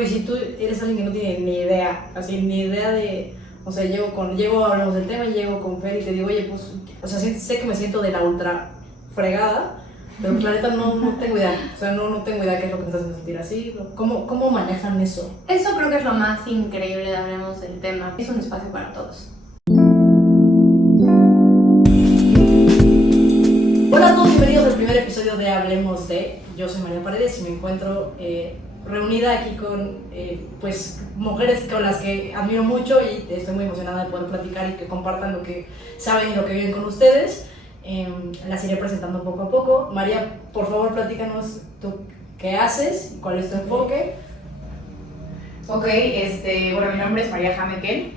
ejemplo, y si tú eres alguien que no tiene ni idea, así, ni idea de, o sea, hablamos del tema y llego con Fer y te digo, oye, pues, o sea, sé que me siento de la ultra fregada, pero pues la neta no tengo idea, o sea, no tengo idea qué es lo que me estás haciendo sentir así, ¿cómo manejan eso? Eso creo que es lo más increíble de Hablemos del Tema, es un espacio para todos. Hola a todos, bienvenidos al primer episodio de Hablemos de. Yo soy María Paredes y me encuentro reunida aquí con pues mujeres con las que admiro mucho y estoy muy emocionada de poder platicar y que compartan lo que saben y lo que viven con ustedes. Las iré presentando poco a poco. María, por favor, platícanos tú qué haces y cuál es tu enfoque. Ok, bueno, mi nombre es María Hameken.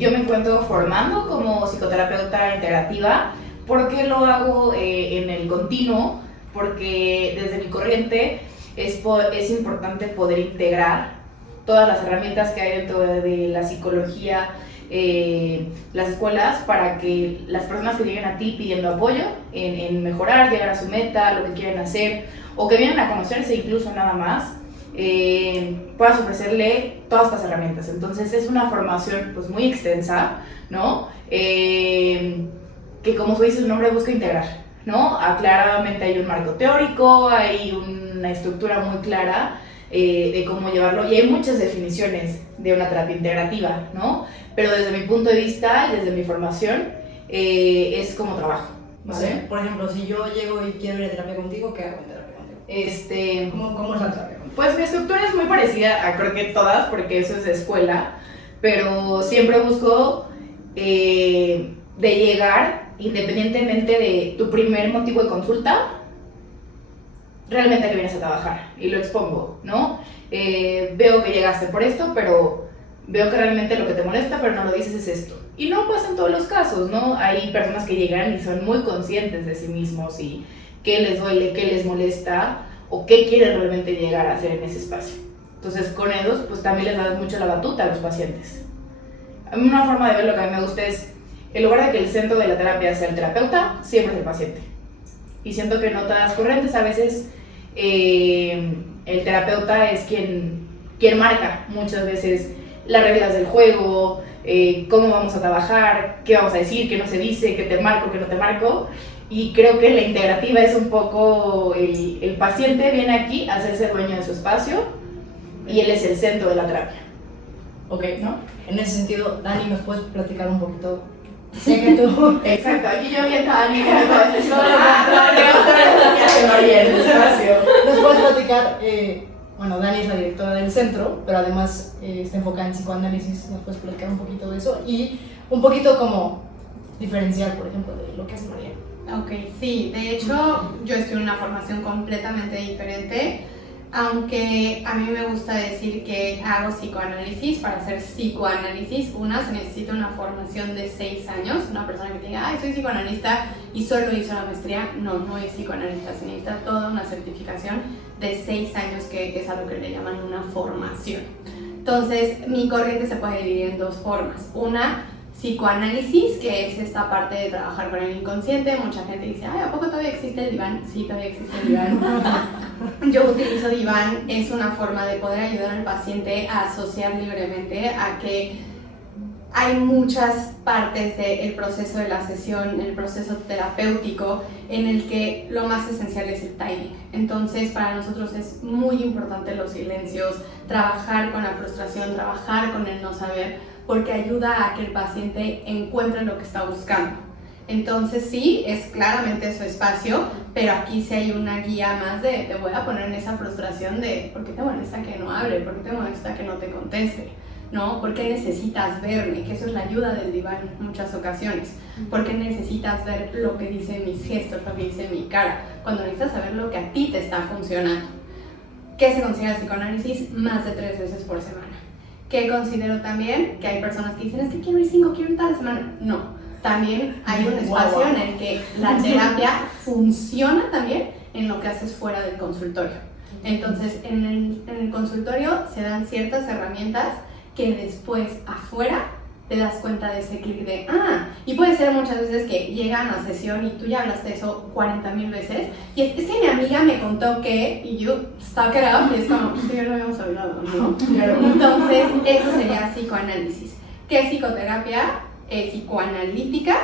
Yo me encuentro formando como psicoterapeuta integrativa. ¿Por qué lo hago en el continuo? Porque desde mi corriente es importante poder integrar todas las herramientas que hay dentro de la psicología, las escuelas, para que las personas que lleguen a ti pidiendo apoyo en mejorar, llegar a su meta, lo que quieren hacer, o que vienen a conocerse incluso nada más, puedas ofrecerle todas estas herramientas. Entonces es una formación pues muy extensa, ¿no? Que como dice su nombre, busca integrar, ¿no? Claramente hay un marco teórico, hay una estructura muy clara de cómo llevarlo, y hay muchas definiciones de una terapia integrativa, ¿no? Pero desde mi punto de vista y desde mi formación es como trabajo, ¿vale? Sí. Por ejemplo, si yo llego y quiero ir a terapia contigo, ¿qué hago en terapia contigo? ¿Cómo es la terapia contigo? Pues mi estructura es muy parecida a creo que todas, porque eso es de escuela, pero siempre busco de llegar, independientemente de tu primer motivo de consulta, realmente a qué vienes a trabajar, y lo expongo, ¿no? Veo que llegaste por esto, pero veo que realmente lo que te molesta, pero no lo dices, es esto. Y no pasa en todos los casos, ¿no? Hay personas que llegan y son muy conscientes de sí mismos y qué les duele, qué les molesta o qué quieren realmente llegar a hacer en ese espacio. Entonces, con ellos, pues también les das mucho la batuta a los pacientes. A mí una forma de ver lo que a mí me gusta es, en lugar de que el centro de la terapia sea el terapeuta, siempre es el paciente. Y siento que en otras corrientes a veces el terapeuta es quien marca muchas veces las reglas del juego, cómo vamos a trabajar, qué vamos a decir, qué no se dice, qué te marco, qué no te marco. Y creo que la integrativa es un poco el paciente viene aquí a hacerse dueño de su espacio y él es el centro de la terapia. Ok, ¿no? En ese sentido, Dani, ¿nos puedes platicar un poquito? Sé que tú... Exacto, aquí yo viendo a Dani, el espacio. Nos puedes platicar, bueno, Dani es la directora del centro, pero además está enfocada en psicoanálisis. ¿Nos puedes platicar un poquito de eso? Y un poquito como diferenciar, por ejemplo, de lo que hace María. Ok, sí, de hecho yo estoy en una formación completamente diferente, aunque a mí me gusta decir que hago psicoanálisis. Para hacer psicoanálisis, se necesita una formación de 6 años. Una persona que diga, ay, soy psicoanalista y solo hizo la maestría, no es psicoanalista, se necesita toda una certificación de 6 años, que es a lo que le llaman una formación. Entonces, mi corriente se puede dividir en dos formas. Una, psicoanálisis, que es esta parte de trabajar con el inconsciente. Mucha gente dice, ay, ¿a poco todavía existe el diván? Sí, todavía existe el diván. Yo utilizo diván, es una forma de poder ayudar al paciente a asociar libremente a que hay muchas partes del proceso de la sesión, el proceso terapéutico, en el que lo más esencial es el timing. Entonces, para nosotros es muy importante los silencios, trabajar con la frustración, trabajar con el no saber, porque ayuda a que el paciente encuentre lo que está buscando. Entonces sí, es claramente su espacio, pero aquí sí hay una guía más de te voy a poner en esa frustración de ¿por qué te molesta que no hable? ¿Por qué te molesta que no te conteste? ¿No? ¿Por qué necesitas verme? Que eso es la ayuda del diván en muchas ocasiones. ¿Por qué necesitas ver lo que dicen mis gestos, lo que dice mi cara? Cuando necesitas saber lo que a ti te está funcionando. ¿Qué se considera el psicoanálisis? Más de 3 veces por semana. Que considero también que hay personas que dicen, es que quiero ir 5, quiero ir cada semana. No, también hay un espacio en el que la terapia funciona también en lo que haces fuera del consultorio. Entonces, en el consultorio se dan ciertas herramientas que después afuera te das cuenta de ese clic de, y puede ser muchas veces que llegan a sesión y tú ya hablaste de eso 40,000 veces, y es que mi amiga me contó que, y you suck it up, y es como, sí, ya lo habíamos hablado, ¿no? Entonces, eso sería psicoanálisis. ¿Qué es psicoterapia? Psicoanalítica.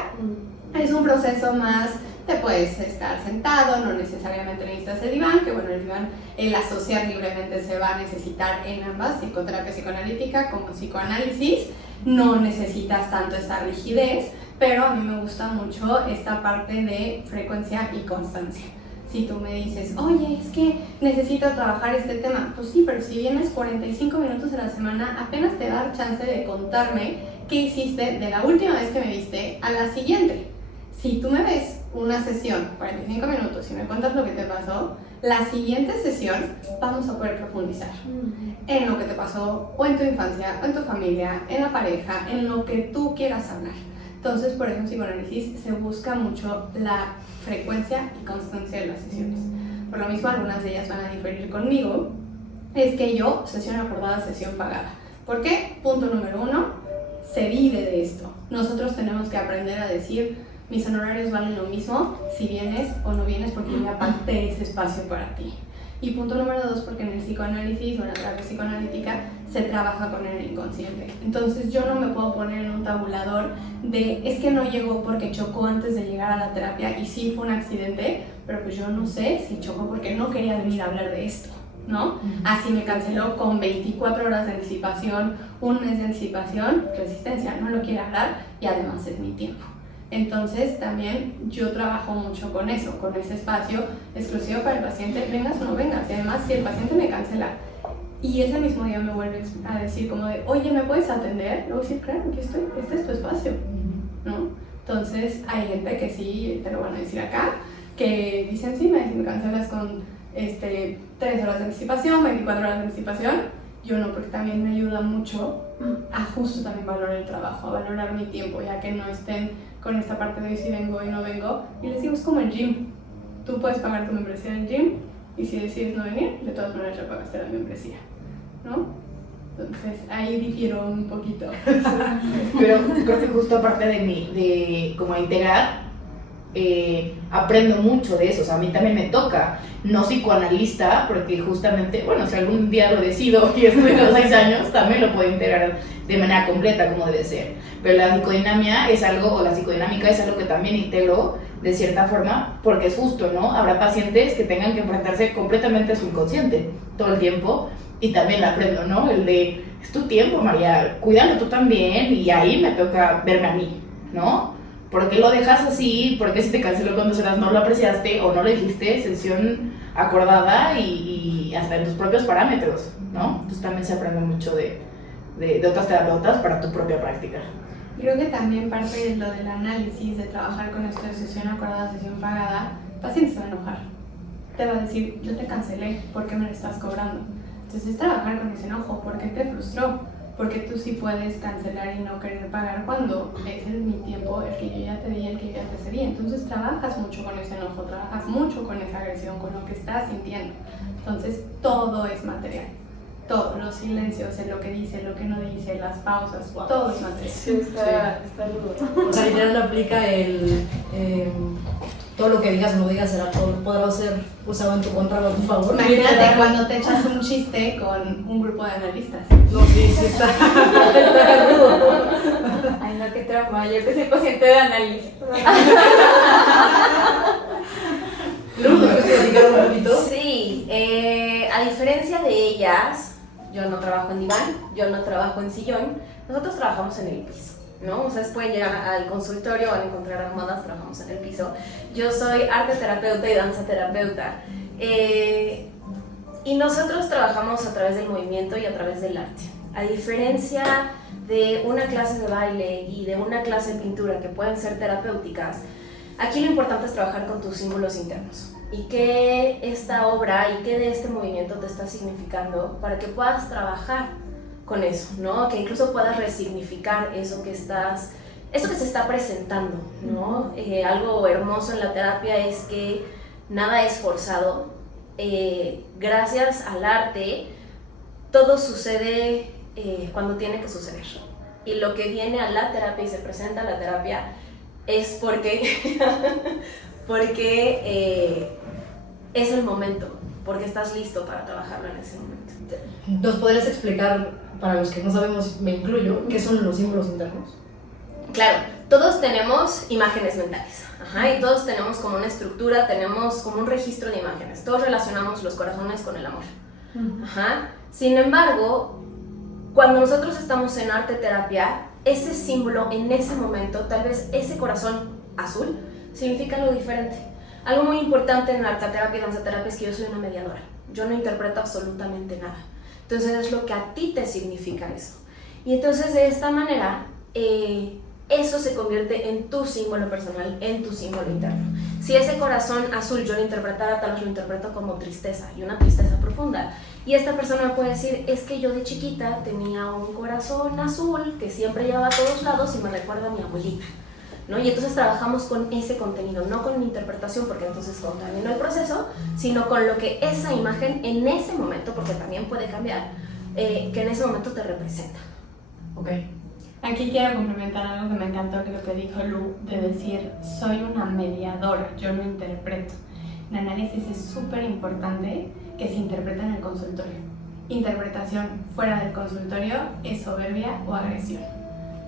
Es un proceso más, te puedes estar sentado, no necesariamente necesitas el diván, que bueno, el diván, el asociar libremente se va a necesitar en ambas, psicoterapia psicoanalítica como psicoanálisis. No necesitas tanto esta rigidez, pero a mí me gusta mucho esta parte de frecuencia y constancia. Si tú me dices, oye, es que necesito trabajar este tema, pues sí, pero si vienes 45 minutos a la semana, apenas te da chance de contarme qué hiciste de la última vez que me viste a la siguiente. Si tú me ves una sesión, 45 minutos, y me cuentas lo que te pasó, la siguiente sesión vamos a poder profundizar en lo que te pasó o en tu infancia, o en tu familia, en la pareja, en lo que tú quieras hablar. Entonces, por eso en psicoanálisis se busca mucho la frecuencia y constancia de las sesiones. Por lo mismo, algunas de ellas van a diferir conmigo. Es que yo, sesión acordada, sesión pagada. ¿Por qué? Punto número 1, se vive de esto. Nosotros tenemos que aprender a decir, mis honorarios valen lo mismo si vienes o no vienes, porque yo me aparté ese espacio para ti. Y punto número 2, porque en el psicoanálisis o en la terapia psicoanalítica se trabaja con el inconsciente. Entonces yo no me puedo poner en un tabulador de, es que no llegó porque chocó antes de llegar a la terapia y sí fue un accidente, pero pues yo no sé si chocó porque no quería venir a hablar de esto, ¿no? Así me canceló con 24 horas de anticipación, un mes de anticipación, resistencia, no lo quiere hablar y además es mi tiempo. Entonces también yo trabajo mucho con eso, con ese espacio exclusivo para el paciente, vengas o no vengas. Y además, si el paciente me cancela y ese mismo día me vuelve a decir como de, oye, ¿me puedes atender? Le voy a decir, claro, aquí estoy, este es tu espacio, ¿no? Entonces hay gente que sí, te lo van a decir acá, que dicen, sí, me cancelas con 3 horas de anticipación, 24 horas de anticipación. Yo no, porque también me ayuda mucho a justo también valorar el trabajo, a valorar mi tiempo, ya que no estén con esta parte de si vengo y no vengo. Y les digo, es como el gym. Tú puedes pagar tu membresía en el gym y si decides no venir, de todas maneras ya pagaste la membresía, ¿no? Entonces ahí difiero un poquito. Pero creo que justo aparte de como integrar, aprendo mucho de eso. O sea, a mí también me toca, no psicoanalista, porque justamente, bueno, si algún día lo decido y estudio los 6 años, también lo puedo integrar de manera completa como debe ser. Pero la psicodinámica es algo que también integro de cierta forma, porque es justo, ¿no? Habrá pacientes que tengan que enfrentarse completamente a su inconsciente todo el tiempo, y también la aprendo, ¿no? El de, es tu tiempo, María, cuídalo tú también, y ahí me toca verme a mí, ¿no? ¿Por qué lo dejas así? ¿Por qué si te canceló con 2 horas no lo apreciaste o no le dijiste sesión acordada y hasta en tus propios parámetros, ¿no? Entonces también se aprende mucho de otras terapeutas para tu propia práctica. Creo que también parte de lo del análisis, de trabajar con esto de sesión acordada, sesión pagada, el paciente se va a enojar. Te va a decir, yo te cancelé, ¿por qué me lo estás cobrando? Entonces es trabajar con ese enojo, ¿por qué te frustró? Porque tú sí puedes cancelar y no querer pagar cuando ese es mi tiempo, el que yo ya te di, el que yo ya te cedí. Entonces trabajas mucho con ese enojo, trabajas mucho con esa agresión, con lo que estás sintiendo. Entonces todo es material. Todo, los silencios, lo que dice, lo que no dice, las pausas, todo es material. Sí, está rudo. O sea, literal aplica el todo lo que digas o no digas podrá ser usado en tu contra o a tu favor. Imagínate cuando te echas un chiste con un grupo de analistas. No, sí, está rudo. Ay, no, qué trauma. Yo que soy paciente de análisis. Luego te puedes platicar un poquito. Sí, a diferencia de ellas, yo no trabajo en diván, yo no trabajo en sillón, nosotros trabajamos en el piso, ¿no? Ustedes pueden llegar al consultorio, van a encontrar almohadas, trabajamos en el piso. Yo soy arte terapeuta y danza terapeuta, y nosotros trabajamos a través del movimiento y a través del arte. A diferencia de una clase de baile y de una clase de pintura que pueden ser terapéuticas, aquí lo importante es trabajar con tus símbolos internos y qué esta obra y qué de este movimiento te está significando para que puedas trabajar con eso, ¿no? Que incluso puedas resignificar eso que se está presentando, ¿no? Algo hermoso en la terapia es que nada es forzado. Gracias al arte, todo sucede cuando tiene que suceder. y lo que viene a la terapia y se presenta a la terapia es porque, es el momento, porque estás listo para trabajarlo en ese momento. ¿Nos podrías explicar, para los que no sabemos, me incluyo, qué son los símbolos internos? Claro, todos tenemos imágenes mentales, y todos tenemos como una estructura, tenemos como un registro de imágenes, todos relacionamos los corazones con el amor. Sin embargo, cuando nosotros estamos en arte terapia, ese símbolo en ese momento, tal vez ese corazón azul, significa algo diferente. Algo muy importante en arte terapia y danza terapia es que yo soy una mediadora, yo no interpreto absolutamente nada. Entonces es lo que a ti te significa eso. Y entonces de esta manera, eso se convierte en tu símbolo personal, en tu símbolo interno. Si ese corazón azul yo lo interpretara, tal vez lo interpreto como tristeza, y una tristeza profunda. Y esta persona me puede decir, es que yo de chiquita tenía un corazón azul que siempre llevaba a todos lados y me recuerda a mi abuelita, ¿no? Y entonces trabajamos con ese contenido, no con mi interpretación, porque entonces contamino el proceso, sino con lo que esa imagen en ese momento, porque también puede cambiar, que en ese momento te representa. Ok. Aquí quiero complementar algo que me encantó, que lo que dijo Lu, de decir, soy una mediadora, yo no interpreto. En análisis es súper importante que se interpreta en el consultorio. Interpretación fuera del consultorio es soberbia o agresión,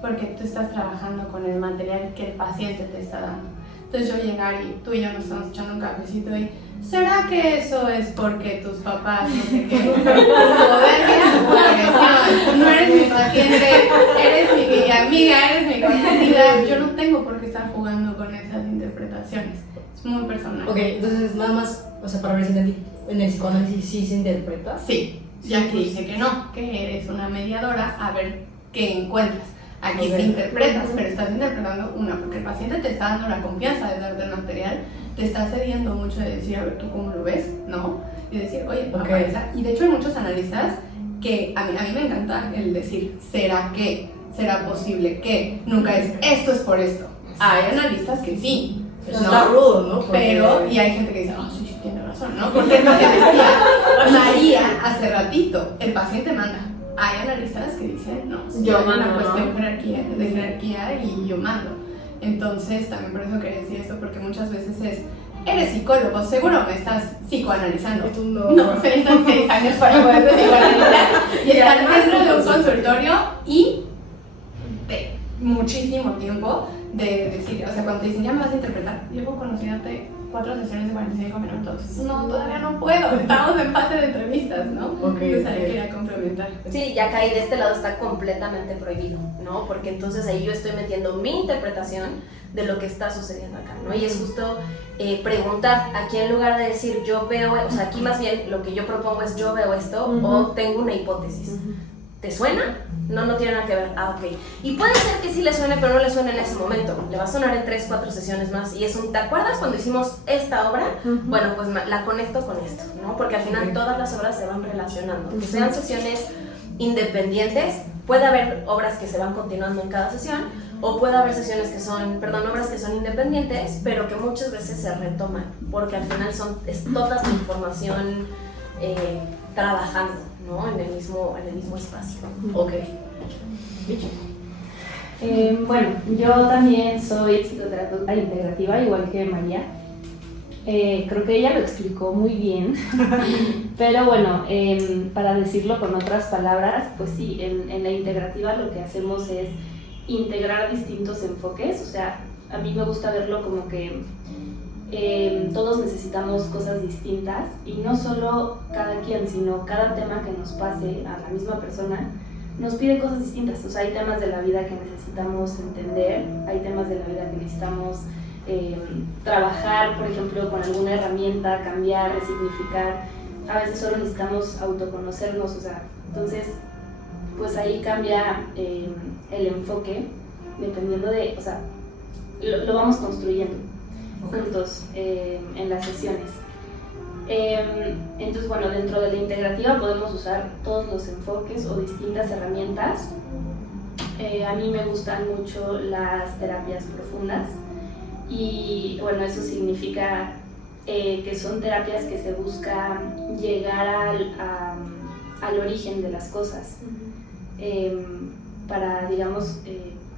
porque tú estás trabajando con el material que el paciente te está dando. Entonces yo llegar y tú y yo nos estamos echando un cafecito y ¿será que eso es porque tus papás no sé qué? Soberbia o agresión. No eres mi paciente, eres mi amiga, eres mi consentida. Yo no tengo por qué estar jugando con esas interpretaciones. Es muy personal. Ok, entonces nada más, o sea, para ver si entendí, en el psicoanálisis sí se interpreta. Sí, ya que dice que no, que eres una mediadora, a ver qué encuentras. Aquí Ok. sí interpretas, pero estás interpretando una, porque el paciente te está dando la confianza de darte el material, te está cediendo mucho de decir, a ver, ¿tú cómo lo ves? ¿No? Y decir, oye, Ok. y de hecho hay muchos analistas que a mí me encanta el decir, ¿será que? ¿Será posible que? Nunca es, esto es por esto. Hay analistas que sí, Eso ¿no? está rudo, ¿no? Porque- Pero, y hay gente que dice, sí, sí, tiene razón, ¿no? Porque es lo que decía María hace ratito, el paciente manda. Hay analistas que dicen, no, sí, Yo hay una mando, cuestión ¿no? de jerarquía y yo mando. Entonces, también por eso quería decir esto, porque muchas veces es, eres psicólogo, seguro me estás psicoanalizando. Y tú no. No, se necesitan 6 años para poder psicoanalizar y estar dentro de un consultorio y de muchísimo tiempo de decir, o sea, cuando te dicen, ya me vas a interpretar, llevo conociéndote 4 sesiones de 45 minutos. No, todavía no puedo, estamos en fase de entrevistas, ¿no? Ok, Entonces ahí ok. quería complementar. Sí, ya caí de este lado, está completamente prohibido, ¿no? Porque entonces ahí yo estoy metiendo mi interpretación de lo que está sucediendo acá, ¿no? Y es justo preguntar, aquí en lugar de decir yo veo, o sea, aquí más bien lo que yo propongo es yo veo esto o tengo una hipótesis. ¿Te suena? No, no tiene nada que ver. Ah, ok. Y puede ser que sí le suene, pero no le suene en ese momento. Le va a sonar en 3, 4 sesiones más. Y es un, ¿te acuerdas cuando hicimos esta obra? Bueno, pues la conecto con esto, ¿no? Porque al final todas las obras se van relacionando. Que sean sesiones independientes, puede haber obras que se van continuando en cada sesión, o puede haber sesiones que son, obras que son independientes, pero que muchas veces se retoman, porque al final es toda la información trabajando, ¿no? en el mismo espacio. Ok. Bueno, yo también soy psicoterapeuta integrativa, igual que María. Creo que ella lo explicó muy bien, pero bueno, para decirlo con otras palabras, pues sí, en la integrativa lo que hacemos es integrar distintos enfoques. O sea, a mí me gusta verlo como que todos necesitamos cosas distintas, y no solo cada quien, sino cada tema que nos pase a la misma persona nos pide cosas distintas. O sea, hay temas de la vida que necesitamos entender, hay temas de la vida que necesitamos trabajar, por ejemplo, con alguna herramienta, cambiar, resignificar. A veces solo necesitamos autoconocernos, o sea, entonces pues ahí cambia el enfoque dependiendo de, o sea, lo vamos construyendo juntos en las sesiones. Entonces, bueno, dentro de la integrativa podemos usar todos los enfoques o distintas herramientas. A mí me gustan mucho las terapias profundas, y bueno, eso significa que son terapias que se busca llegar al origen de las cosas. para digamos,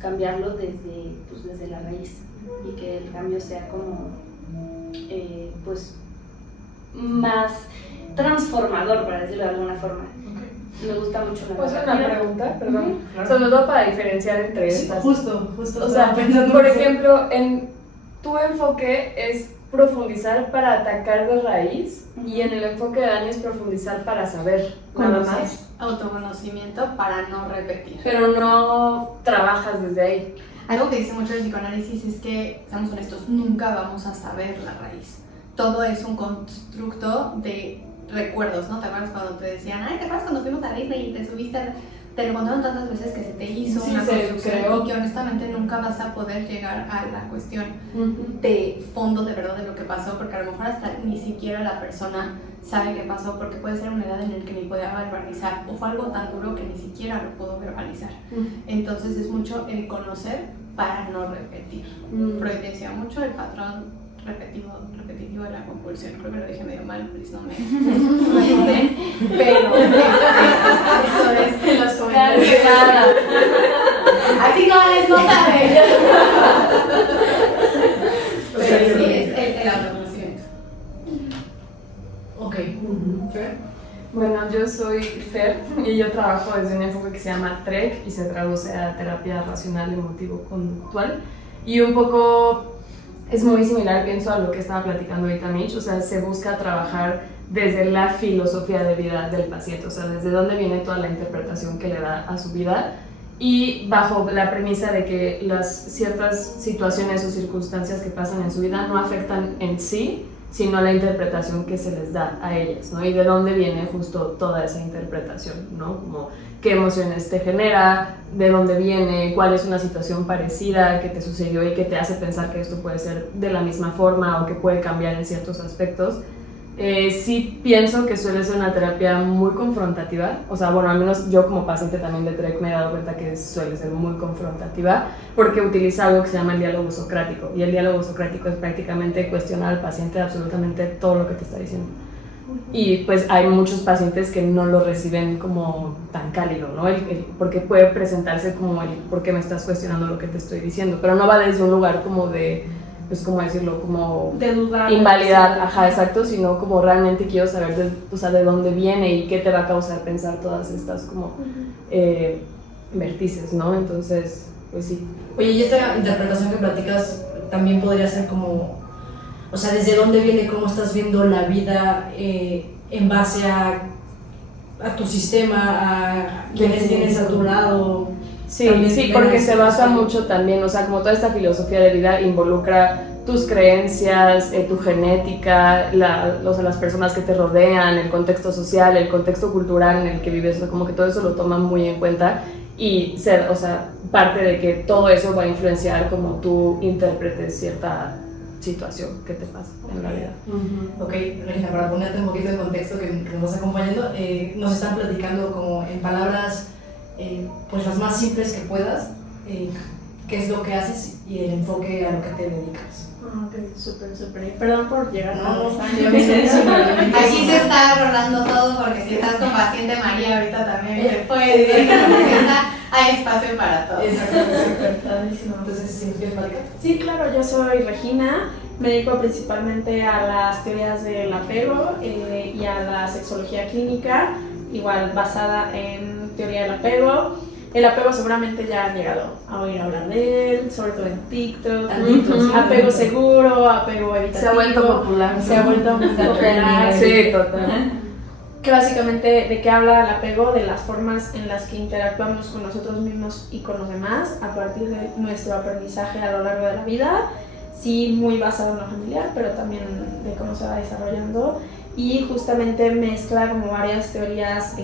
cambiarlo desde la raíz y que el cambio sea como, pues, más transformador, para decirlo de alguna forma. Me gusta mucho la ¿Puedo hacer narrativa. una pregunta? Perdón. Claro. Sobre todo para diferenciar entre Sí, estas. justo. O sea, estaba pensando por eso. ejemplo, en tu enfoque es profundizar para atacar de raíz y en el enfoque de Dani es profundizar para saber nada más. Autoconocimiento para no repetir. Pero no trabajas desde ahí. Algo que dice mucho el psicoanálisis es que, seamos honestos, nunca vamos a saber la raíz. Todo es un constructo de recuerdos, ¿no? ¿Te acuerdas cuando te decían, ay, ¿te acuerdas cuando fuimos a Disney y te subiste a... Te lo contaron tantas veces que se te hizo Sí, una se construcción creó. y que honestamente nunca vas a poder llegar a la cuestión de fondo de verdad de lo que pasó, porque a lo mejor hasta ni siquiera la persona sabe qué pasó, porque puede ser una edad en la que ni podía verbalizar o fue algo tan duro que ni siquiera lo pudo verbalizar. Entonces es mucho el conocer para no repetir. Freud decía mucho el patrón repetitivo de la compulsión. Creo que lo dije medio mal, please no me pero eso es de los comentarios. Así no es, no sabe. Pero sí, es el autoconocimiento. Ok. Fer. Bueno, yo soy Fer y yo trabajo desde un enfoque que se llama TREC y se traduce a terapia racional emotivo-conductual. Y un poco es muy similar, pienso, a lo que estaba platicando ahorita Mitch. O sea, se busca trabajar desde la filosofía de vida del paciente, o sea, desde dónde viene toda la interpretación que le da a su vida y bajo la premisa de que las ciertas situaciones o circunstancias que pasan en su vida no afectan en sí, sino la interpretación que se les da a ellas, ¿no? Y de dónde viene justo toda esa interpretación, ¿no? Como qué emociones te genera, de dónde viene, cuál es una situación parecida que te sucedió y que te hace pensar que esto puede ser de la misma forma o que puede cambiar en ciertos aspectos. Sí pienso que suele ser una terapia muy confrontativa, o sea, bueno, al menos yo como paciente también de TREC me he dado cuenta que suele ser muy confrontativa porque utiliza algo que se llama el diálogo socrático, y el diálogo socrático es prácticamente cuestionar al paciente absolutamente todo lo que te está diciendo. Y pues hay muchos pacientes que no lo reciben como tan cálido, ¿no? Porque puede presentarse como el ¿por qué me estás cuestionando lo que te estoy diciendo? Pero no va desde un lugar como de, pues cómo decirlo, como De dudar. invalidar, ajá, exacto, sino como realmente quiero saber de dónde viene y qué te va a causar pensar todas estas como vértices, ¿no? Entonces, pues sí. Oye, y esta interpretación que platicas también podría ser como, o sea, ¿desde dónde viene, cómo estás viendo la vida en base a tu sistema, a quienes tienes a tu lado? Sí, También sí, tiene porque ese se basa concepto. mucho también, o sea, como toda esta filosofía de vida involucra tus creencias, tu genética, o sea, las personas que te rodean, el contexto social, el contexto cultural en el que vives, o sea, como que todo eso lo toman muy en cuenta y o sea, parte de que todo eso va a influenciar como tú interpretes cierta situación que te pasa en la vida. Ok, Regina, para ponerte un poquito de contexto que nos vas acompañando, nos están platicando como en palabras pues las más simples que puedas, qué es lo que haces y el enfoque a lo que te dedicas. Ok, súper. Perdón por llegar No, Aquí se está rolando todo porque si estás con paciente María ahorita también se puede. Hay espacio para todos. Entonces, ¿sí quieres platicar? Sí, claro, yo soy Regina, me dedico principalmente a las teorías del apego y a la sexología clínica, igual basada en teoría del apego. El apego seguramente ya han llegado a oír hablar de él, sobre todo en TikTok. Apego seguro, apego evitativo. Se ha vuelto popular. Se ha vuelto muy popular. Sí, total. Que básicamente de qué habla el apego, de las formas en las que interactuamos con nosotros mismos y con los demás a partir de nuestro aprendizaje a lo largo de la vida, sí muy basado en lo familiar, pero también de cómo se va desarrollando, y justamente mezcla como varias teorías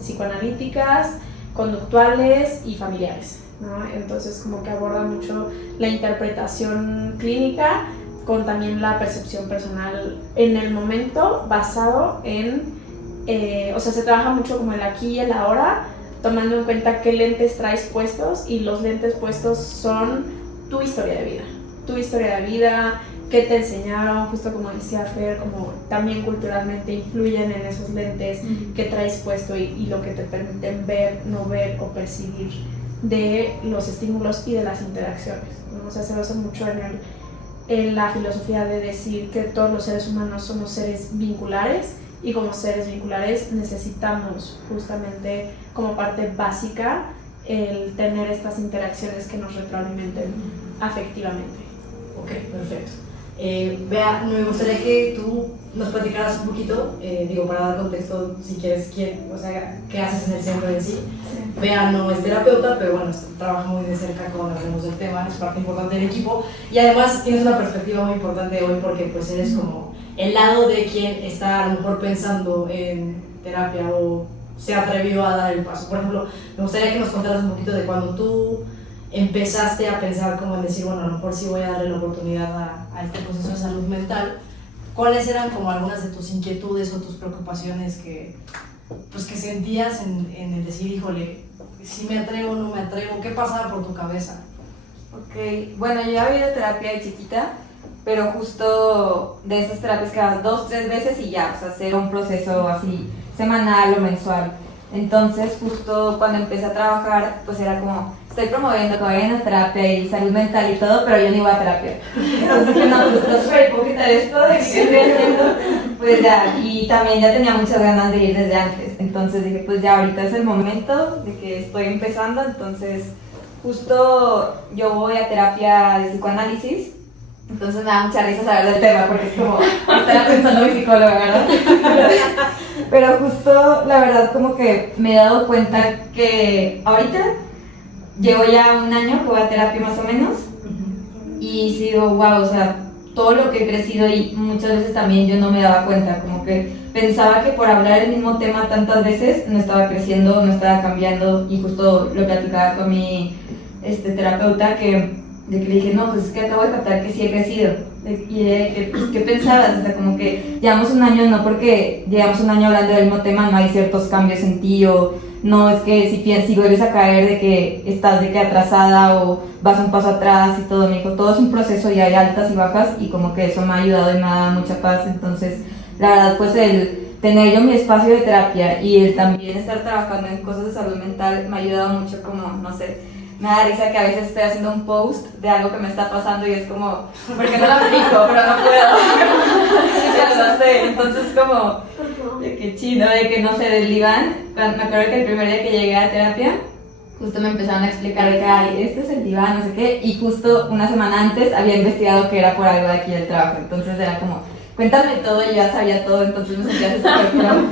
psicoanalíticas, conductuales y familiares, ¿no? Entonces como que aborda mucho la interpretación clínica con también la percepción personal en el momento basado en o sea, se trabaja mucho como el aquí y el ahora, tomando en cuenta qué lentes traes puestos, y los lentes puestos son tu historia de vida, qué te enseñaron, justo como decía Fer, como también culturalmente influyen en esos lentes que traes puesto y lo que te permiten ver, no puedo ver o percibir de los estímulos y de las interacciones, ¿no? O sea, se basa mucho en la filosofía de decir que todos los seres humanos somos seres vinculares y como seres vinculares necesitamos justamente como parte básica el tener estas interacciones que nos retroalimenten afectivamente. Ok, perfecto. Bea, me gustaría que tú nos platicaras un poquito, digo, para dar contexto, si quieres, o sea, qué haces en el centro en sí. Bea no es terapeuta, pero bueno, trabaja muy de cerca con Hablemos del Tema, es parte importante del equipo y además tienes una perspectiva muy importante hoy porque pues eres como el lado de quien está a lo mejor pensando en terapia o se atrevió a dar el paso. Por ejemplo, me gustaría que nos contaras un poquito de cuando tú empezaste a pensar como en decir, bueno, a lo mejor sí voy a darle la oportunidad a este proceso de salud mental. ¿Cuáles eran como algunas de tus inquietudes o tus preocupaciones que sentías en el decir, híjole, si me atrevo o no me atrevo? ¿Qué pasaba por tu cabeza? Ok, bueno, yo había ido a terapia de chiquita, pero justo de esas terapias que vas 2-3 veces y ya, o sea, hacer un proceso así semanal o mensual. Entonces, justo cuando empecé a trabajar, pues era como, estoy promoviendo que vayan a terapia y salud mental y todo, pero yo ni voy a terapia. Entonces dije, no, pues está súper hipócrita esto, de qué estoy haciendo. Pues ya, y también ya tenía muchas ganas de ir desde antes. Entonces dije, pues ya ahorita es el momento de que estoy empezando. Entonces, justo yo voy a terapia de psicoanálisis. Entonces me da mucha risa saber del tema porque es como, estaba pensando mi psicóloga, ¿verdad? Pero justo, la verdad, como que me he dado cuenta que ahorita llevo ya 1 año que voy a terapia más o menos y sí digo, wow, o sea, todo lo que he crecido y muchas veces también yo no me daba cuenta, como que pensaba que por hablar el mismo tema tantas veces no estaba creciendo, no estaba cambiando y justo lo platicaba con mi terapeuta de que le dije, no, pues es que acabo de captar que sí he crecido. Y de que, pues, ¿qué pensabas? O sea, como que llevamos 1 año, no porque llevamos 1 año hablando del mismo tema, no hay ciertos cambios en ti, o no es que si vuelves a caer de que estás de que atrasada o vas un paso atrás y todo. Me dijo, todo es un proceso y hay altas y bajas y como que eso me ha ayudado y me ha dado mucha paz. Entonces, la verdad, pues el tener yo mi espacio de terapia y el también estar trabajando en cosas de salud mental me ha ayudado mucho, como, no sé, me da risa que a veces estoy haciendo un post de algo que me está pasando y es como, ¿por qué no lo aplico? Pero no puedo. Ya lo sé. Entonces como, de que chido, de que no sé, del diván. Me acuerdo que el primer día que llegué a terapia, justo me empezaron a explicar de que, ay, este es el diván, no sé qué, y justo una semana antes había investigado que era por algo de aquí del trabajo. Entonces era como, cuéntame todo, y ya sabía todo, entonces me sentía súper pro.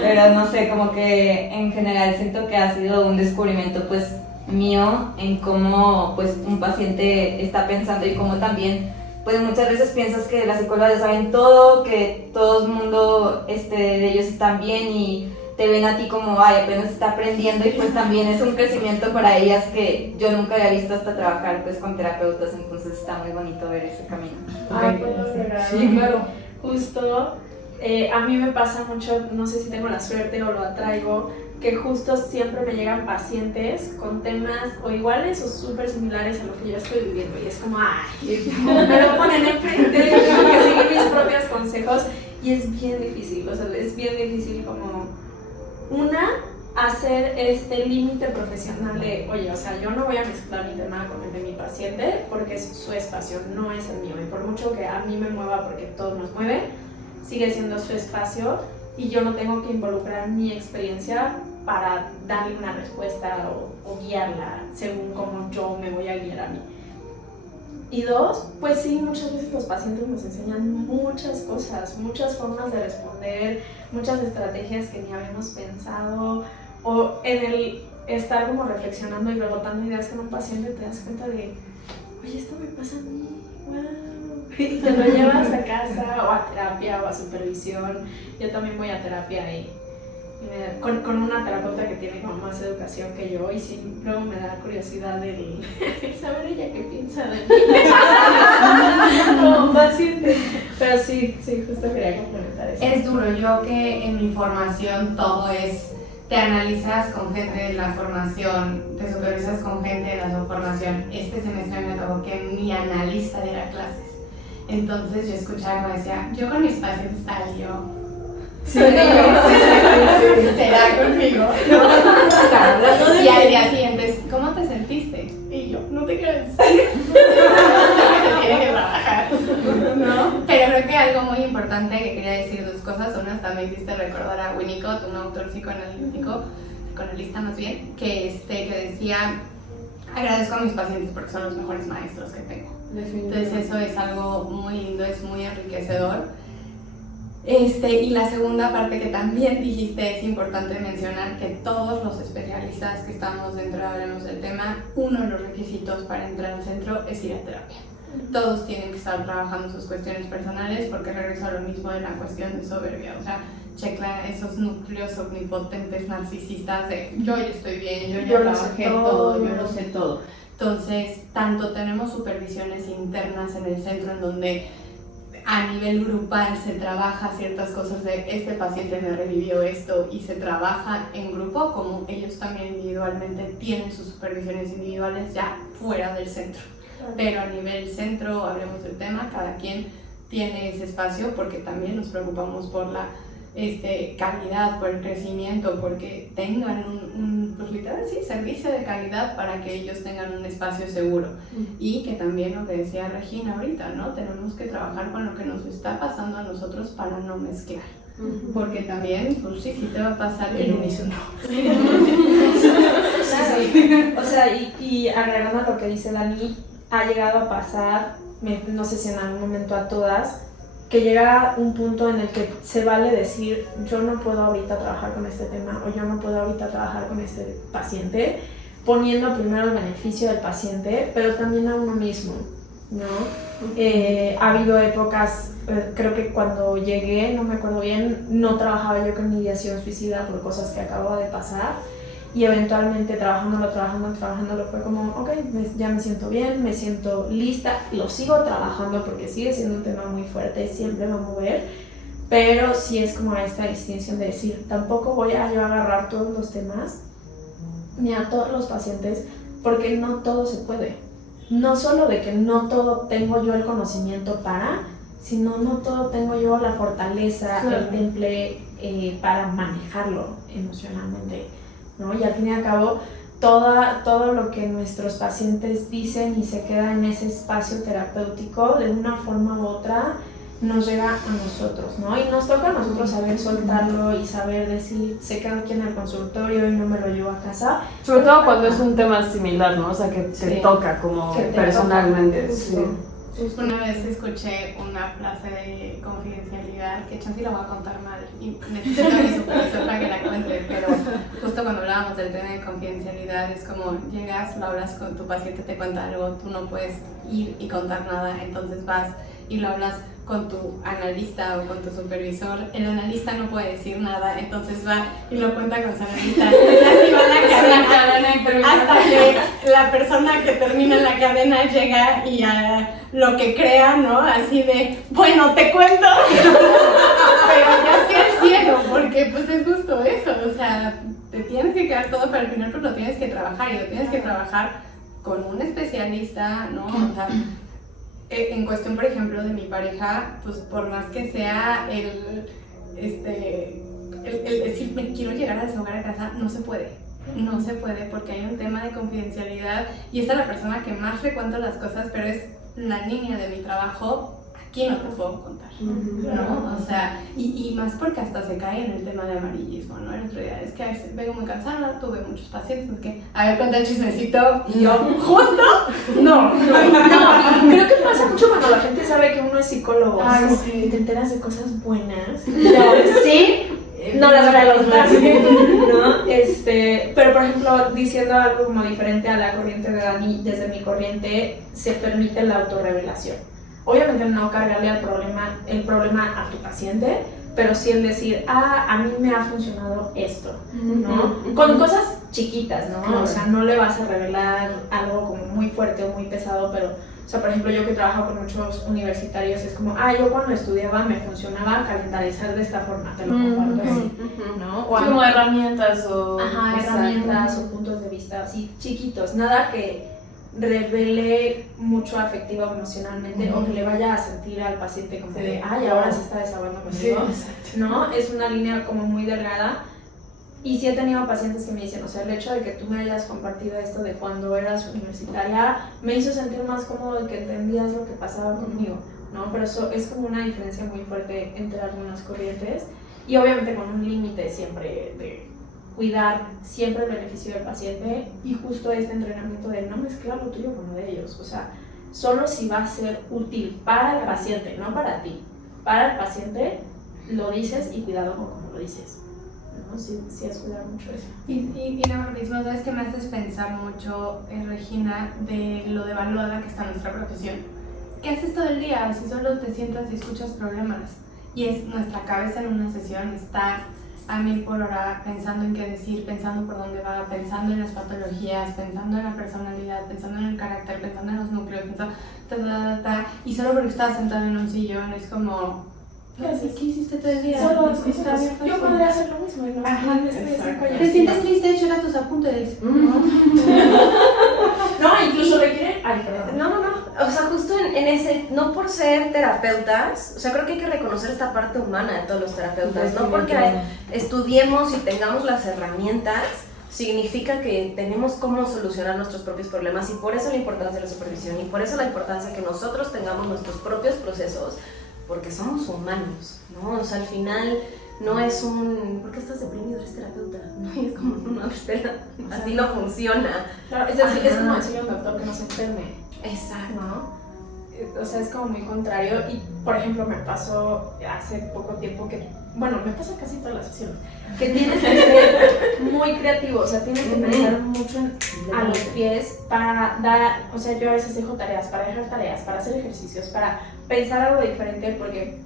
Pero no sé, como que en general siento que ha sido un descubrimiento, pues, mío en cómo pues un paciente está pensando y cómo también pues muchas veces piensas que las psicólogas saben todo, que todo el mundo de ellos están bien y te ven a ti como ay, apenas está aprendiendo y pues también es un crecimiento para ellas que yo nunca había visto hasta trabajar pues con terapeutas, entonces está muy bonito ver ese camino. ¿Puedo agregar? Sí, claro. Justo, a mí me pasa mucho, no sé si tengo la suerte o lo atraigo, que justo siempre me llegan pacientes con temas o iguales o súper similares a lo que yo estoy viviendo y es como, ay, me lo ponen enfrente, tengo que seguir mis propios consejos y es bien difícil, o sea, es bien difícil como hacer este límite profesional de, oye, o sea, yo no voy a mezclar mi tema con el de mi paciente porque es su espacio, no es el mío y por mucho que a mí me mueva porque todo nos mueve, sigue siendo su espacio y yo no tengo que involucrar mi experiencia para darle una respuesta o guiarla según cómo yo me voy a guiar a mí. Y 2, pues sí, muchas veces los pacientes nos enseñan muchas cosas, muchas formas de responder, muchas estrategias que ni habíamos pensado, o en el estar como reflexionando y rebotando ideas con un paciente te das cuenta de, oye, esto me pasa a mí, wow, y te lo llevas a casa o a terapia o a supervisión. Yo también voy a terapia y con una terapeuta que tiene como más educación que yo y sí, luego me da curiosidad el saber ella qué piensa de mí como paciente, pero sí, justo quería complementar eso. Es duro, yo que en mi formación todo es, te analizas con gente de la formación, te supervisas con gente de la formación. Este semestre me tocó que mi analista diera clases, entonces yo escuchaba como decía, yo con mis pacientes tal, yo sí, será conmigo. Hablando de personas hasta me hiciste recordar a Winnicott, un autor psicoanalista más bien, que decía, agradezco a mis pacientes porque son los mejores maestros que tengo. Entonces eso es algo muy lindo, es muy enriquecedor. Y la segunda parte que también dijiste, es importante mencionar que todos los especialistas que estamos dentro de Hablemos del Tema, uno de los requisitos para entrar al centro es ir a terapia. Todos tienen que estar trabajando sus cuestiones personales, porque regreso a lo mismo de la cuestión de soberbia, o sea, checa esos núcleos omnipotentes narcisistas de yo ya estoy bien, yo ya trabajé todo, yo lo sé todo. Entonces, tanto tenemos supervisiones internas en el centro en donde a nivel grupal se trabaja ciertas cosas de este paciente me revivió esto y se trabaja en grupo, como ellos también individualmente tienen sus supervisiones individuales ya fuera del centro. Pero a nivel centro, Hablemos del Tema, cada quien tiene ese espacio porque también nos preocupamos por la calidad, por el crecimiento, porque tengan pues literal, sí, servicio de calidad para que ellos tengan un espacio seguro. Y que también lo que decía Regina ahorita, ¿no? Tenemos que trabajar con lo que nos está pasando a nosotros para no mezclar. Porque también, pues sí te va a pasar el unísono. O sea, y agregando a lo que dice Dani, ha llegado a pasar, no sé si en algún momento a todas, que llega un punto en el que se vale decir yo no puedo ahorita trabajar con este tema o yo no puedo ahorita trabajar con este paciente, poniendo primero el beneficio del paciente, pero también a uno mismo, ¿no? Ha habido épocas, creo que cuando llegué, no me acuerdo bien, no trabajaba yo con ideación suicida por cosas que acababa de pasar. Y eventualmente trabajándolo fue como, ok, ya me siento bien, me siento lista, lo sigo trabajando porque sigue siendo un tema muy fuerte, siempre va a mover, pero sí es como esta distinción de decir, tampoco voy a yo agarrar todos los temas, ni a todos los pacientes, porque no todo se puede. No solo de que no todo tengo yo el conocimiento para, sino no todo tengo yo la fortaleza, claro, el temple para manejarlo emocionalmente, ¿no? Y al fin y al cabo, todo lo que nuestros pacientes dicen y se queda en ese espacio terapéutico, de una forma u otra, nos llega a nosotros, ¿no? Y nos toca a nosotros saber soltarlo y saber decir, se queda aquí en el consultorio y no me lo llevo a casa. Sobre todo cuando es un tema similar, ¿no? O sea, que te toca como que te personalmente. toca. Sí. Una vez escuché una frase de confidencialidad que chance la voy a contar mal y necesito a mi supervisor para que la cuente, pero justo cuando hablábamos del tema de confidencialidad es como llegas, lo hablas con tu paciente, te cuenta algo, tú no puedes ir y contar nada, entonces vas y lo hablas con tu analista o con tu supervisor, el analista no puede decir nada, entonces va y lo cuenta con su analista, y así va la cadena hasta que la persona que termina la cadena llega y a lo que crea, ¿no? Así de, bueno, te cuento, pero ya sea el cielo, porque pues es justo eso, o sea, te tienes que quedar todo para el final, pero lo tienes que trabajar y lo tienes que trabajar con un especialista, ¿no? O sea, en cuestión, por ejemplo, de mi pareja, pues por más que sea el decir me quiero llegar a desahogar a casa, no se puede porque hay un tema de confidencialidad y esta es la persona que más le cuento las cosas, pero es la niña de mi trabajo, aquí no te puedo contar, ¿no? O sea, y más porque hasta se cae en el tema de amarillismo, ¿no? En realidad es que a veces vengo muy cansada, tuve muchos pacientes que, a ver, cuenta el chismecito, y yo, ¿justo? No, creo que pasa mucho cuando la gente sabe que uno es psicólogo. Ay, como, sí. te enteras de cosas buenas. Sí, no las voy a contar, ¿no? Pero por ejemplo, diciendo algo como diferente a la corriente de Dani, desde mi corriente se permite la autorrevelación. Obviamente no cargarle el problema a tu paciente, pero sí el decir, a mí me ha funcionado esto, ¿no? Con cosas chiquitas, ¿no? Claro. O sea, no le vas a revelar algo como muy fuerte o muy pesado, pero, o sea, por ejemplo, yo que trabajo con muchos universitarios, es como, yo cuando estudiaba me funcionaba calendarizar de esta forma, te lo comparto así, ¿no? O como herramientas o... herramientas o puntos de vista así chiquitos, nada que revele mucho afectiva o emocionalmente o que le vaya a sentir al paciente como de, ahora se está desahogando conmigo, ¿no? Es una línea como muy delgada. Y sí he tenido pacientes que me dicen, o sea, el hecho de que tú me hayas compartido esto de cuando eras universitaria me hizo sentir más cómodo y que entendías lo que pasaba conmigo, ¿no? Pero eso es como una diferencia muy fuerte entre algunas corrientes. y obviamente con un límite siempre de cuidar siempre el beneficio del paciente y justo este entrenamiento de no mezclar lo tuyo con lo de ellos, o sea, solo si va a ser útil para el paciente, no para ti, para el paciente lo dices y cuidado con cómo lo dices. ¿No? Sí, es cuidar mucho eso. Y lo mismo, ¿sabes que me haces pensar mucho, Regina, de lo devaluada que está nuestra profesión? ¿Qué haces todo el día si solo te sientas y escuchas problemas? Y es nuestra cabeza en una sesión está a 1000 por hora pensando en qué decir, pensando por dónde va, pensando en las patologías, pensando en la personalidad, pensando en el carácter, pensando en los núcleos, pensando y solo porque estás sentado en un sillón es como... ¿Qué hiciste todo el día? Solo yo podría hacer lo mismo. ¿Te sientes triste? Echa tus apuntes. No, incluso requiere... Ay, perdón. No. O sea, justo en ese, no por ser terapeutas, o sea, creo que hay que reconocer esta parte humana de todos los terapeutas, no porque estudiemos y tengamos las herramientas, significa que tenemos cómo solucionar nuestros propios problemas y por eso la importancia de la supervisión y por eso la importancia de que nosotros tengamos nuestros propios procesos, porque somos humanos, ¿no? O sea, al final no es un... ¿Por qué estás deprimido? Eres terapeuta. No, es como, no, espera, así no funciona. Claro, es decir, es como decirle a un doctor que no se enferme. Exacto. ¿No? O sea, es como muy contrario y, por ejemplo, me pasó hace poco tiempo que, bueno, me pasa casi todas las sesiones, que tienes que ser muy creativo, o sea, tienes que pensar mucho a los pies para dar, o sea, yo a veces dejo tareas, para dejar tareas, para hacer ejercicios, para pensar algo diferente, porque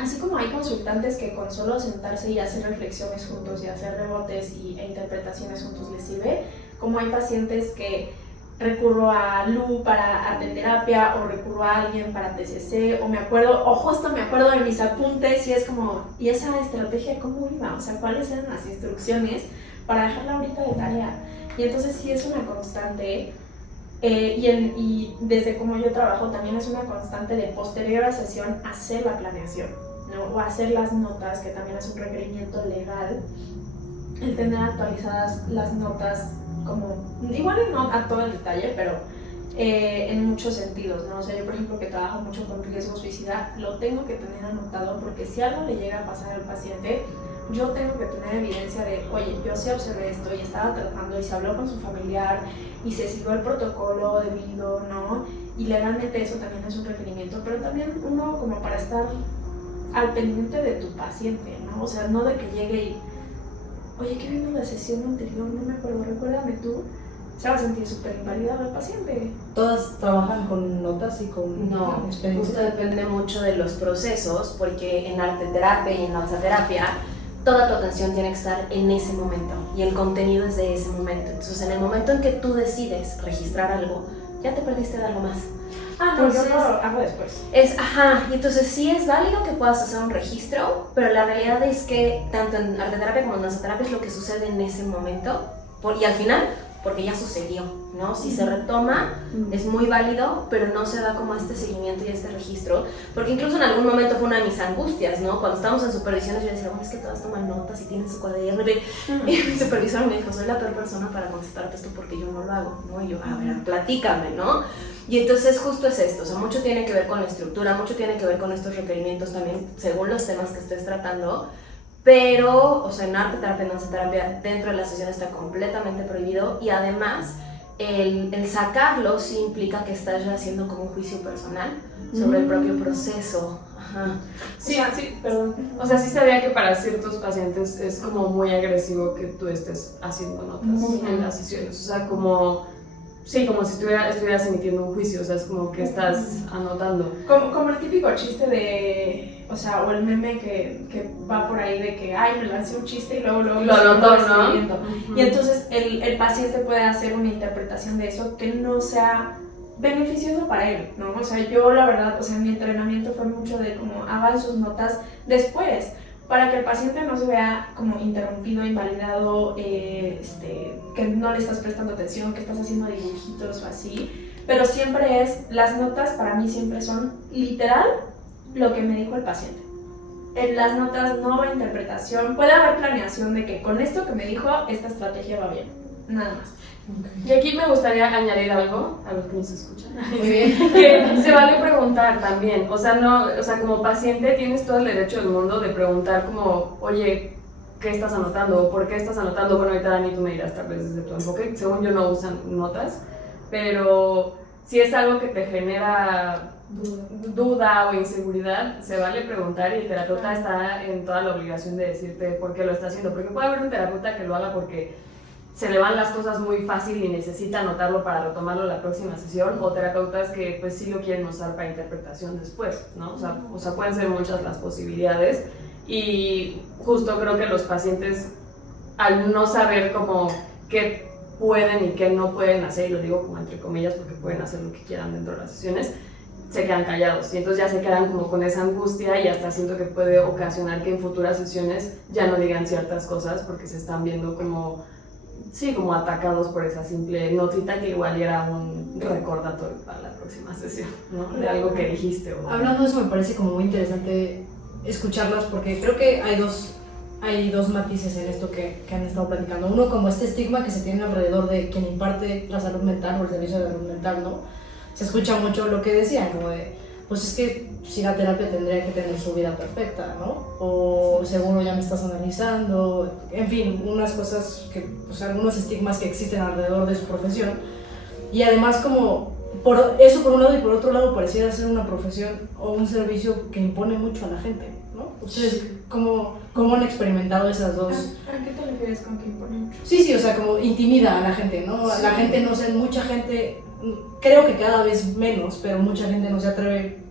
así como hay consultantes que con solo sentarse y hacer reflexiones juntos y hacer rebotes e interpretaciones juntos les sirve, como hay pacientes que recurro a Lu para arteterapia o recurro a alguien para TCC o justo me acuerdo de mis apuntes y es como, ¿y esa estrategia cómo iba? O sea, ¿cuáles eran las instrucciones para dejarla ahorita de tarea? Y entonces sí es una constante y desde como yo trabajo también es una constante de posterior a sesión hacer la planeación, ¿no? O hacer las notas, que también es un requerimiento legal, el tener actualizadas las notas como, igual no a todo el detalle, pero en muchos sentidos, ¿no? O sea, yo por ejemplo que trabajo mucho con riesgo suicida, lo tengo que tener anotado porque si algo le llega a pasar al paciente, yo tengo que tener evidencia de, oye, yo sí observé esto y estaba tratando y se habló con su familiar y se siguió el protocolo debido, ¿no? Y legalmente eso también es un requerimiento, pero también uno como para estar al pendiente de tu paciente, ¿no? O sea, no de que llegue y oye, ¿qué vimos en la sesión anterior? No me acuerdo, recuérdame tú. Se va a sentir súper invalidado el paciente. ¿Todas trabajan con notas y con No, experiencia? justo depende mucho de los procesos, porque en arteterapia y en nausaterapia toda tu atención tiene que estar en ese momento y el contenido es de ese momento. Entonces, en el momento en que tú decides registrar algo, ya te perdiste de algo más. Ah, no, Entonces, yo lo hago después. y entonces sí es válido que puedas hacer un registro, pero la realidad es que tanto en arteterapia como en nausaterapia es lo que sucede en ese momento y al final, porque ya sucedió, ¿no? Si se retoma, es muy válido, pero no se da como este seguimiento y este registro, porque incluso en algún momento fue una de mis angustias, ¿no? Cuando estábamos en supervisiones yo decía, bueno, es que todas toman notas y tienen su cuaderno, y mi supervisor me dijo, soy la peor persona para contestarte esto porque yo no lo hago, ¿no? Y yo, a ver, platícame, ¿no? Y entonces justo es esto, o sea, mucho tiene que ver con la estructura, mucho tiene que ver con estos requerimientos también, según los temas que estés tratando, pero, o sea, en arteterapia, en nausaterapia, dentro de la sesión está completamente prohibido y además el sacarlo sí implica que estás ya haciendo como un juicio personal sobre el propio proceso. Ajá. Sí, perdón. O sea, sí sabía que para ciertos pacientes es como muy agresivo que tú estés haciendo notas en las sesiones. O sea, como si estuvieras emitiendo un juicio, o sea, es como que estás anotando. Como el típico chiste de, o sea, o el meme que va por ahí de que, ay, me lancé un chiste y luego lo anotó, ¿no? Y entonces el paciente puede hacer una interpretación de eso que no sea beneficioso para él, ¿no? O sea, yo la verdad, o sea, mi entrenamiento fue mucho de como hagan sus notas después, para que el paciente no se vea como interrumpido, invalidado, que no le estás prestando atención, que estás haciendo dibujitos o así, pero siempre las notas para mí siempre son literal lo que me dijo el paciente. En las notas no va interpretación, puede haber planeación de que con esto que me dijo, esta estrategia va bien, nada más. Y aquí me gustaría añadir algo a los que nos escuchan. Muy bien. Que se vale preguntar también. O sea, no, o sea, como paciente tienes todo el derecho del mundo de preguntar como, oye, ¿qué estás anotando? ¿O por qué estás anotando? Bueno, ahorita Dani, tú me dirás tal vez desde tu enfoque. Según yo no usan notas, pero si es algo que te genera duda o inseguridad, se vale preguntar y el terapeuta está en toda la obligación de decirte por qué lo está haciendo. Porque puede haber un terapeuta que lo haga porque se le van las cosas muy fácil y necesita anotarlo para retomarlo la próxima sesión, o terapeutas que pues sí lo quieren usar para interpretación después, ¿no? O sea, pueden ser muchas las posibilidades y justo creo que los pacientes, al no saber como qué pueden y qué no pueden hacer, y lo digo como entre comillas porque pueden hacer lo que quieran dentro de las sesiones, se quedan callados y entonces ya se quedan como con esa angustia y hasta siento que puede ocasionar que en futuras sesiones ya no digan ciertas cosas porque se están viendo como atacados por esa simple notita que igual era un recordatorio para la próxima sesión, ¿no? De algo que dijiste. Hablando de eso, me parece como muy interesante escucharlas porque creo que hay dos matices en esto que han estado platicando. Uno, como este estigma que se tiene alrededor de quien imparte la salud mental o el servicio de salud mental, ¿no? Se escucha mucho lo que decían, como de, pues es que si la terapia tendría que tener su vida perfecta, ¿no? O seguro ya me estás analizando, en fin, unas cosas que, pues algunos estigmas que existen alrededor de su profesión. Y además como, por eso por un lado y por otro lado pareciera ser una profesión o un servicio que impone mucho a la gente, ¿no? ¿Ustedes cómo han experimentado esas dos? ¿A qué te refieres con que impone mucho? Sí, o sea, como intimida a la gente, ¿no? Sí. La gente, no sé, mucha gente, creo que cada vez menos, pero mucha gente no se atreve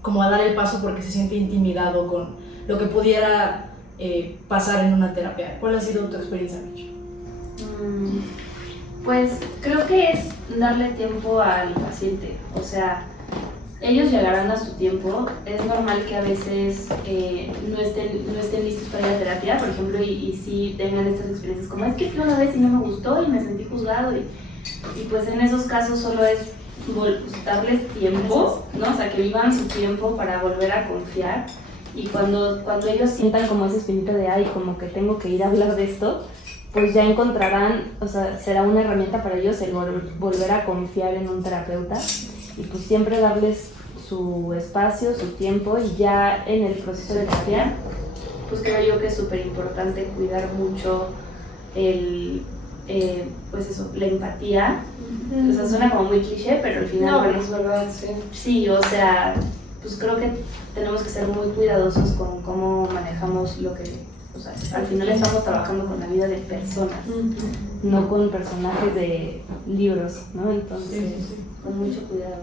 como a dar el paso porque se siente intimidado con lo que pudiera pasar en una terapia. ¿Cuál ha sido tu experiencia, Mitch? Pues creo que es darle tiempo al paciente, o sea, ellos llegarán a su tiempo. Es normal que a veces no estén listos para ir a terapia, por ejemplo, y sí tengan estas experiencias como es que fui una vez y no me gustó y me sentí juzgado y pues en esos casos solo es darles tiempo, ¿no? O sea, que vivan su tiempo para volver a confiar y cuando ellos sientan como ese espinito de ay, como que tengo que ir a hablar de esto, pues ya encontrarán, o sea, será una herramienta para ellos el volver a confiar en un terapeuta y pues siempre darles su espacio, su tiempo y ya en el proceso de terapia, pues creo yo que es súper importante cuidar mucho pues eso, la empatía. O sea, suena como muy cliché, pero al final... No, bueno, pero es verdad, sí. Sí, o sea, pues creo que tenemos que ser muy cuidadosos con cómo manejamos lo que... O sea, al final estamos trabajando con la vida de personas, no con personajes de libros, ¿no? Entonces, con mucho cuidado.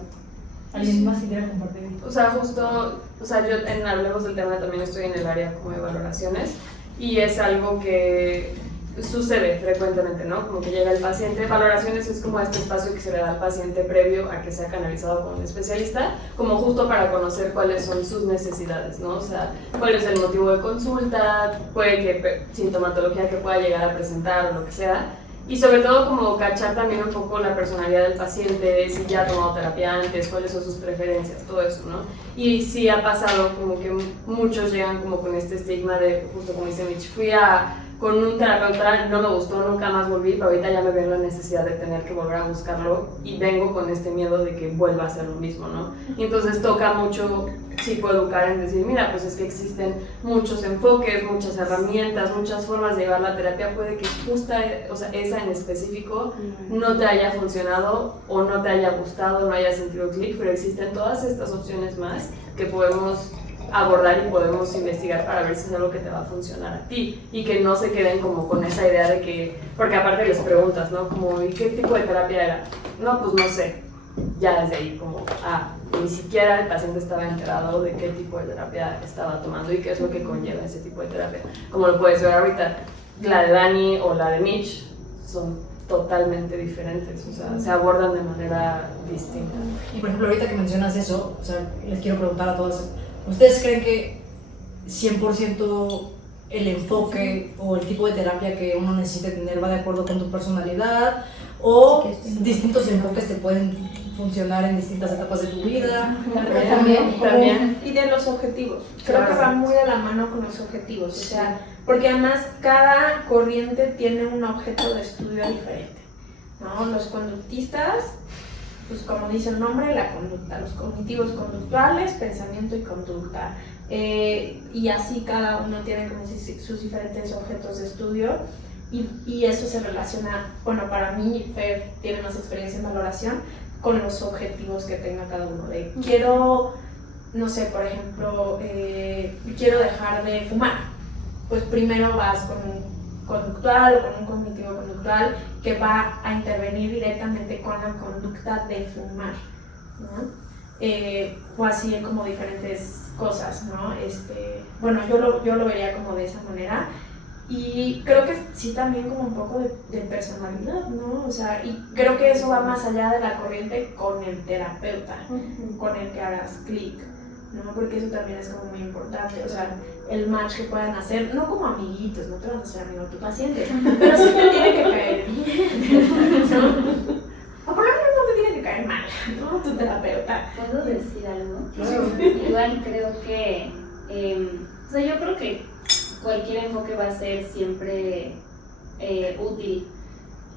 ¿Alguien más quisiera compartir? O sea, justo, o sea, yo en Hablemos del Tema también estoy en el área como de valoraciones y es algo que sucede frecuentemente, ¿no? Como que llega el paciente, valoraciones es como este espacio que se le da al paciente previo a que sea canalizado con un especialista, como justo para conocer cuáles son sus necesidades, ¿no? O sea, cuál es el motivo de consulta, puede que sintomatología que pueda llegar a presentar o lo que sea, y sobre todo como cachar también un poco la personalidad del paciente, si ya ha tomado terapia antes, cuáles son sus preferencias, todo eso, ¿no? Y sí ha pasado como que muchos llegan como con este estigma de, justo como dice Mitch, fui con un terapeuta, no me gustó, nunca más volví, pero ahorita ya me veo la necesidad de tener que volver a buscarlo y vengo con este miedo de que vuelva a hacer lo mismo, ¿no? Y entonces toca mucho psicoeducar en decir, mira, pues es que existen muchos enfoques, muchas herramientas, muchas formas de llevar la terapia, puede que justo, o sea, esa en específico no te haya funcionado o no te haya gustado, no haya sentido clic, pero existen todas estas opciones más que podemos abordar y podemos investigar para ver si es algo que te va a funcionar a ti y que no se queden como con esa idea de que, porque aparte les preguntas, ¿no? Como, ¿y qué tipo de terapia era? No, pues no sé, ya desde ahí como, ni siquiera el paciente estaba enterado de qué tipo de terapia estaba tomando y qué es lo que conlleva ese tipo de terapia. Como lo puedes ver ahorita, la de Dani o la de Mitch son totalmente diferentes, o sea, se abordan de manera distinta. Y por ejemplo, ahorita que mencionas eso, o sea, les quiero preguntar a todos, ¿ustedes creen que 100% el enfoque o el tipo de terapia que uno necesite tener va de acuerdo con tu personalidad, o distintos enfoques te pueden funcionar en distintas etapas de tu vida. También. Y de los objetivos. Creo que va muy de la mano con los objetivos. O sea, porque además cada corriente tiene un objeto de estudio diferente, ¿no? Los conductistas, pues como dice el nombre, la conducta. Los cognitivos conductuales, pensamiento y conducta. Y así cada uno tiene como sus diferentes objetos de estudio. Y eso se relaciona, bueno, para mí, Fer tiene más experiencia en valoración, con los objetivos que tenga cada uno. De quiero, no sé, por ejemplo, quiero dejar de fumar. Pues primero vas con un conductual o con un cognitivo conductual que va a intervenir directamente con la conducta de fumar, ¿no? O así como diferentes cosas, ¿no? Bueno, yo lo vería como de esa manera. Y creo que sí también como un poco de personalidad, ¿no? O sea, y creo que eso va más allá de la corriente con el terapeuta, con el que hagas clic, ¿no? Porque eso también es como muy importante, o sea, el match que puedan hacer, no como amiguitos, no te vas a hacer amigo de tu paciente, pero sí te tiene que caer bien, ¿no? O por lo menos no te tiene que caer mal, ¿no? Tu terapeuta. ¿Puedo decir algo? Claro. Igual creo que, o sea, yo creo que cualquier enfoque va a ser siempre útil.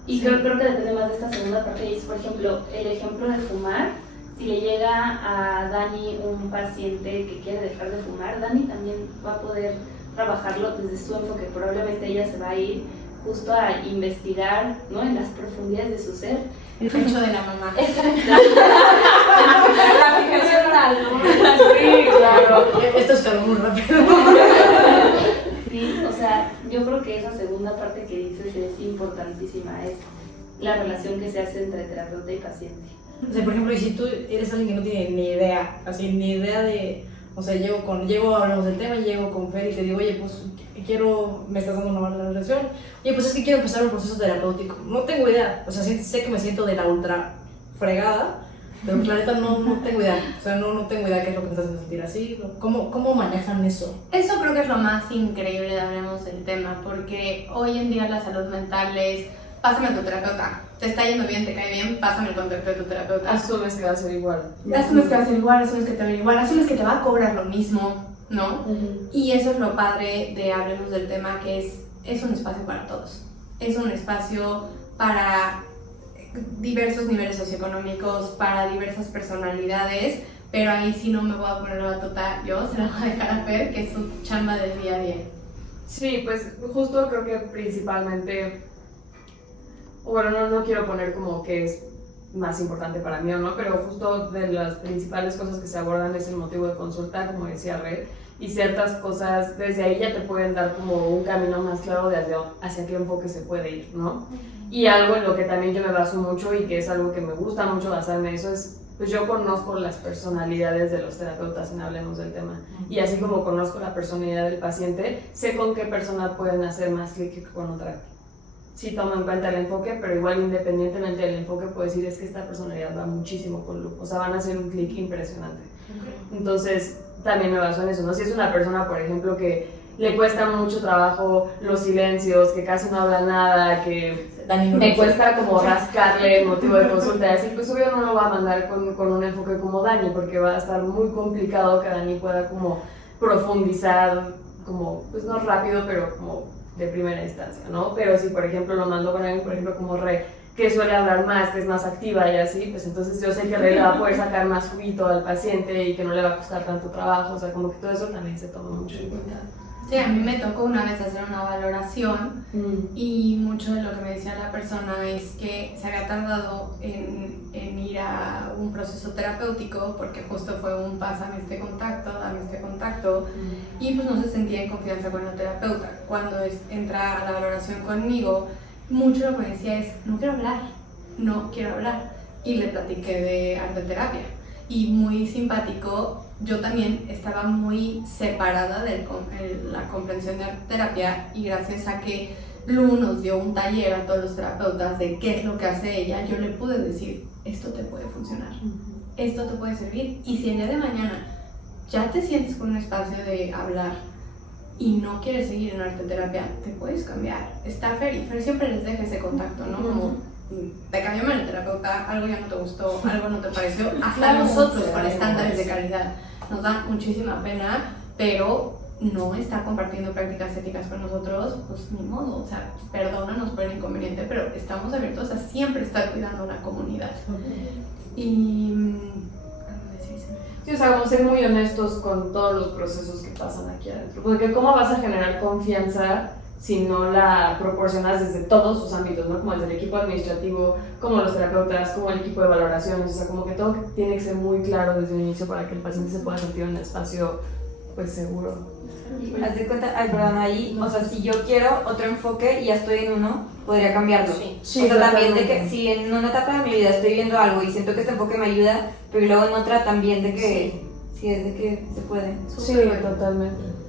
Y creo que depende más de esta segunda parte. Y es, por ejemplo, el ejemplo de fumar. Si le llega a Dani un paciente que quiere dejar de fumar, Dani también va a poder trabajarlo desde su enfoque. Probablemente ella se va a ir justo a investigar, ¿no?, en las profundidades de su ser. El pecho de la mamá. Exacto. La fijación oral, ¿no? Sí, claro. Esto es muy rápido. Sí, o sea, yo creo que esa segunda parte que dices es importantísima, es la relación que se hace entre terapeuta y paciente. O sea, por ejemplo, y si tú eres alguien que no tiene ni idea, así, ni idea de, o sea, hablamos del tema, llego con Fer y te digo, oye, pues me estás dando una mala relación, oye, pues es que quiero empezar un proceso terapéutico, no tengo idea, o sea, sé que me siento de la ultra fregada, pero la neta no tengo idea, o sea, no tengo idea qué es lo que me estás haciendo sentir así, ¿cómo manejan eso? Eso creo que es lo más increíble de Hablemos del Tema, porque hoy en día la salud mental es, pásame a tu terapeuta, te está yendo bien, te cae bien, pásame el contacto de tu terapeuta. Asumes que va a ser igual. Asumes que va a ser igual, asumes que te va a ir igual, asumes que te va a cobrar lo mismo, ¿no? Y eso es lo padre de Hablemos del Tema, que es un espacio para todos. Es un espacio para diversos niveles socioeconómicos, para diversas personalidades, pero ahí sí no me voy a poner la batuta yo, se la voy a dejar a Fer, que es su chamba del día a día. Sí, pues justo creo que principalmente, bueno, no quiero poner como que es más importante para mí o no, pero justo de las principales cosas que se abordan es el motivo de consulta, como decía Red, y ciertas cosas desde ahí ya te pueden dar como un camino más claro de hacia qué enfoque se puede ir, ¿no? Y algo en lo que también yo me baso mucho y que es algo que me gusta mucho basarme en eso es, pues yo conozco las personalidades de los terapeutas en Hablemos del Tema, y así como conozco la personalidad del paciente, sé con qué persona pueden hacer más clic que con otra. Sí tomo en cuenta el enfoque, pero igual independientemente del enfoque puedo decir es que esta personalidad va muchísimo con Lu, o sea, van a hacer un clic impresionante. Entonces también me baso en eso, ¿no? Si es una persona, por ejemplo, que le cuesta mucho trabajo los silencios, que casi no habla nada, que me cuesta como rascarle el motivo de consulta y así, pues obvio no lo va a mandar con un enfoque como Dani, porque va a estar muy complicado que Dani pueda como profundizar, como, pues no rápido, pero como de primera instancia, ¿no? Pero si por ejemplo lo mando con alguien, por ejemplo como Re, que suele hablar más, que es más activa y así, pues entonces yo sé que Re le va a poder sacar más juguito al paciente y que no le va a costar tanto trabajo, o sea, como que todo eso también se toma mucho en cuenta. Sí, a mí me tocó una vez hacer una valoración y mucho de lo que me decía la persona es que se había tardado en ir a un proceso terapéutico porque justo fue un pásame este contacto, dame este contacto y pues no se sentía en confianza con la terapeuta. Cuando entra a la valoración conmigo, mucho lo que me decía es no quiero hablar y le platiqué de arte terapia y muy simpático. Yo también estaba muy separada de la comprensión de arte terapia y gracias a que Lu nos dio un taller a todos los terapeutas de qué es lo que hace ella, yo le pude decir, esto te puede funcionar, esto te puede servir y si el día de mañana ya te sientes con un espacio de hablar y no quieres seguir en arte terapia, te puedes cambiar. Está Fer, y Fer siempre les deja ese contacto, ¿no? Como te cambió el terapeuta, algo ya no te gustó, algo no te pareció, hasta Claro, nosotros sí, con estándares de sí. calidad. Nos da muchísima pena, pero no está compartiendo prácticas éticas con nosotros, pues ni modo, o sea, perdónanos por el inconveniente, pero estamos abiertos a siempre estar cuidando una comunidad. Y... Sí, o sea, como ser muy honestos con todos los procesos que pasan aquí adentro. Porque ¿cómo vas a generar confianza si no la proporcionas desde todos sus ámbitos, ¿no? Como desde el equipo administrativo, como los terapeutas, como el equipo de valoraciones, o sea, como que todo tiene que ser muy claro desde el inicio para que el paciente se pueda sentir en un espacio, pues, seguro. Haz de cuenta, ay, perdón, ahí, o sea, si yo quiero otro enfoque y ya estoy en uno, podría cambiarlo. Sí, o sea, también de totalmente. que si en una etapa de mi vida estoy viendo algo y siento que este enfoque me ayuda, pero luego en otra también de que, sí es de que se puede. Sí, totalmente.